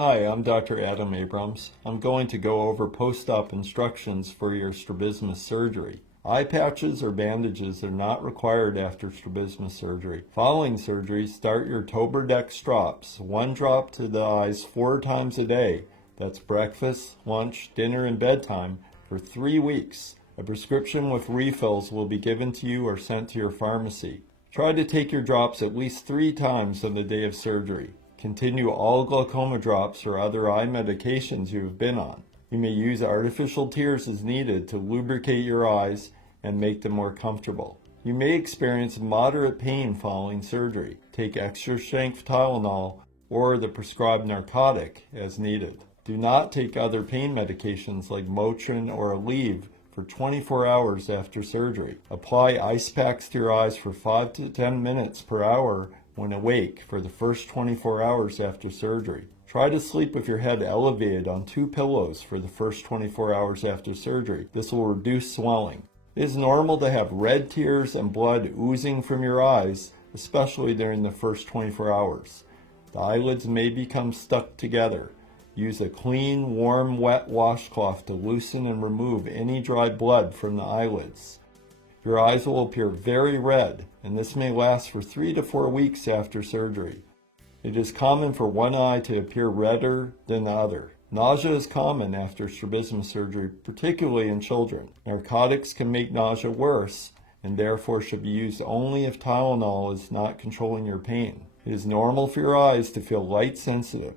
Hi, I'm Dr. Adam Abroms. I'm going to go over post-op instructions for your strabismus surgery. Eye patches or bandages are not required after strabismus surgery. Following surgery, start your Tobradex drops, 1 drop to the eyes 4 times a day. That's breakfast, lunch, dinner, and bedtime for 3 weeks. A prescription with refills will be given to you or sent to your pharmacy. Try to take your drops at least 3 times on the day of surgery. Continue all glaucoma drops or other eye medications you have been on. You may use artificial tears as needed to lubricate your eyes and make them more comfortable. You may experience moderate pain following surgery. Take extra strength Tylenol or the prescribed narcotic as needed. Do not take other pain medications like Motrin or Aleve for 24 hours after surgery. Apply ice packs to your eyes for 5 to 10 minutes per hour when awake for the first 24 hours after surgery. Try to sleep with your head elevated on 2 pillows for the first 24 hours after surgery. This will reduce swelling. It is normal to have red tears and blood oozing from your eyes, especially during the first 24 hours. The eyelids may become stuck together. Use a clean, warm, wet washcloth to loosen and remove any dry blood from the eyelids. Your eyes will appear very red, and this may last for 3 to 4 weeks after surgery. It is common for one eye to appear redder than the other. Nausea is common after strabismus surgery, particularly in children. Narcotics can make nausea worse, and therefore should be used only if Tylenol is not controlling your pain. It is normal for your eyes to feel light sensitive.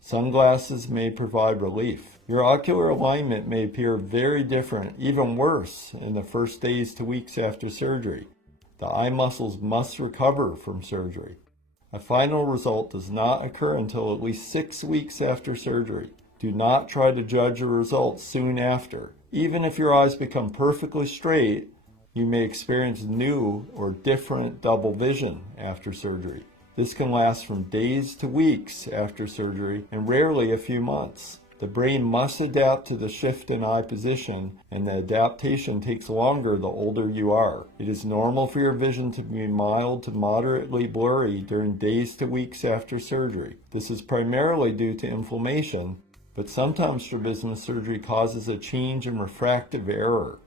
Sunglasses may provide relief. Your ocular alignment may appear very different, even worse, in the first days to weeks after surgery. The eye muscles must recover from surgery. A final result does not occur until at least 6 weeks after surgery. Do not try to judge your results soon after. Even if your eyes become perfectly straight, you may experience new or different double vision after surgery. This can last from days to weeks after surgery and rarely a few months. The brain must adapt to the shift in eye position, and the adaptation takes longer the older you are. It is normal for your vision to be mild to moderately blurry during days to weeks after surgery. This is primarily due to inflammation, but sometimes strabismus surgery causes a change in refractive error.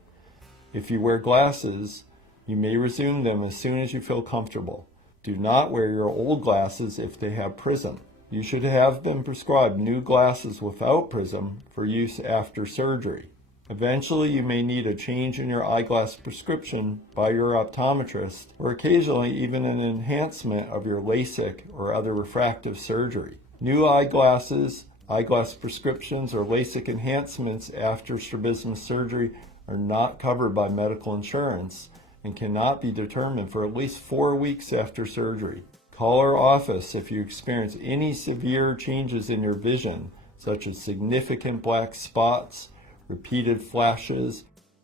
If you wear glasses, you may resume them as soon as you feel comfortable. Do not wear your old glasses if they have prism. You should have been prescribed new glasses without prism for use after surgery. Eventually, you may need a change in your eyeglass prescription by your optometrist, or occasionally even an enhancement of your LASIK or other refractive surgery. New eyeglass prescriptions, or LASIK enhancements after strabismus surgery are not covered by medical insurance and cannot be determined for at least 4 weeks after surgery. Call our office if you experience any severe changes in your vision, such as significant black spots, repeated flashes,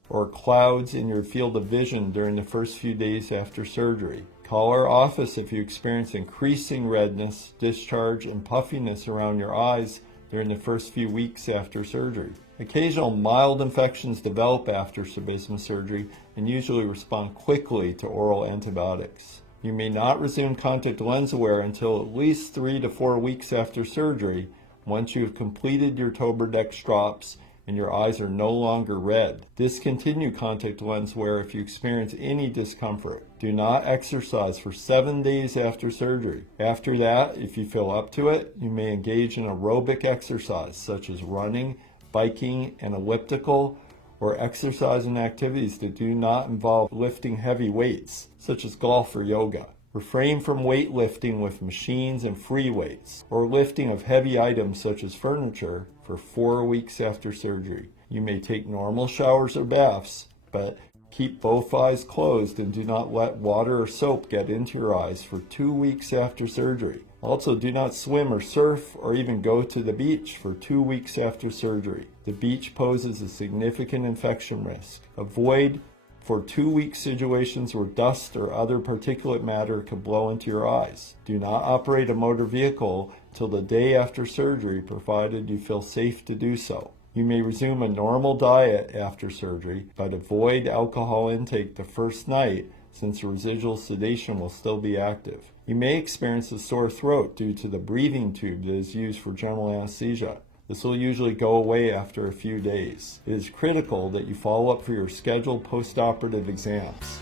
or clouds in your field of vision during the first few days after surgery. Call our office if you experience increasing redness, discharge, and puffiness around your eyes during the first few weeks after surgery. Occasional mild infections develop after strabismus surgery and usually respond quickly to oral antibiotics. You may not resume contact lens wear until at least 3 to 4 weeks after surgery, once you have completed your Tobradex drops and your eyes are no longer red. Discontinue contact lens wear if you experience any discomfort. Do not exercise for 7 days after surgery. After that, if you feel up to it, you may engage in aerobic exercise such as running, biking, and elliptical, or exercise and activities that do not involve lifting heavy weights, such as golf or yoga. Refrain from weightlifting with machines and free weights, or lifting of heavy items such as furniture for 4 weeks after surgery. You may take normal showers or baths, but keep both eyes closed and do not let water or soap get into your eyes for 2 weeks after surgery. Also, do not swim or surf or even go to the beach for 2 weeks after surgery. The beach poses a significant infection risk. Avoid for 2-week situations where dust or other particulate matter could blow into your eyes. Do not operate a motor vehicle till the day after surgery, provided you feel safe to do so. You may resume a normal diet after surgery, but avoid alcohol intake the first night since residual sedation will still be active. You may experience a sore throat due to the breathing tube that is used for general anesthesia. This will usually go away after a few days. It is critical that you follow up for your scheduled postoperative exams.